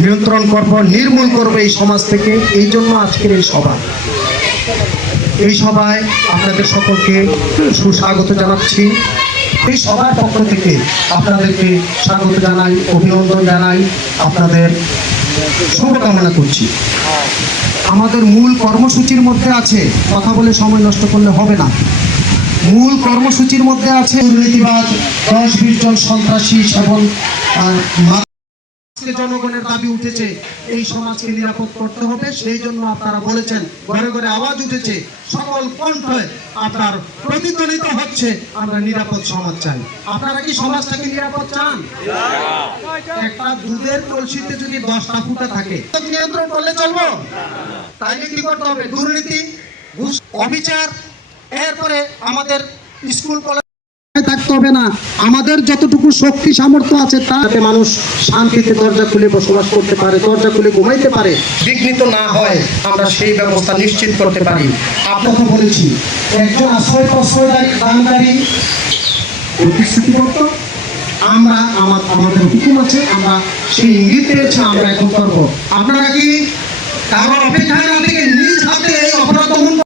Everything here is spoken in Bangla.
নিয়ন্ত্রণ করব, নির্মূল করব এই সমাজ থেকে। এই জন্য আজকের এই সভা। এই সভায় আপনাদের সকলকে সুস্বাগত জানাচ্ছি। এই সবার পক্ষ থেকে আপনাদেরকে স্বাগত জানাই, অভিনন্দন জানাই, আপনাদের শুভকামনা করছি। আমাদের মূল কর্মসূচির মধ্যে আছে, কথা বলে সময় নষ্ট করলে হবে না, মূল কর্মসূচির মধ্যে আছে দুর্নীতিবাজ, 10-20 জন সন্ত্রাসী সেবন। জনগণের দাবি উঠেছে এই সমাজকে নিরাপদ করতে হবে, সেই জন্য আপনারা বলেছেন, ঘরে ঘরে আওয়াজ উঠেছে, সকল কণ্ঠে আপনার প্রতিধ্বনিত হচ্ছে আমরা নিরাপদ সমাজ চাই। আপনারা কি সমাজটাকে নিরাপদ চান? একটা দুধের কলসিতে যদি 10টা ফুটা থাকে নিয়ন্ত্রণ করলে চলবো? তাইলে কি করতে হবে? দুর্নীতি, ঘুষ, অবিচার, এরপরে আমাদের স্কুল কলেজ থাকতে হবে না। আমাদের যতটুকু শক্তি সামর্থ্য আছে তাতে মানুষ শান্তিতে দরজা খুলে বসবাস করতে পারে, দরজা খুলে ঘুমাইতে পারে, বিঘ্নিত না হয়, আমরা সেই ব্যবস্থা নিশ্চিত করতে পারি। আপনাকে বলেছি, একজন আশ্রয় প্রশ্রয়দানকারী প্রতিশ্রুতিবদ্ধ, আমরা আমাদের হুকুম আছে, আমরা সেই ইঙ্গিত পেয়েছি, আমরা এখন করবো। আপনারা কি কারো অপেক্ষায় না থেকে নিজ হাতে অপরাধ দমন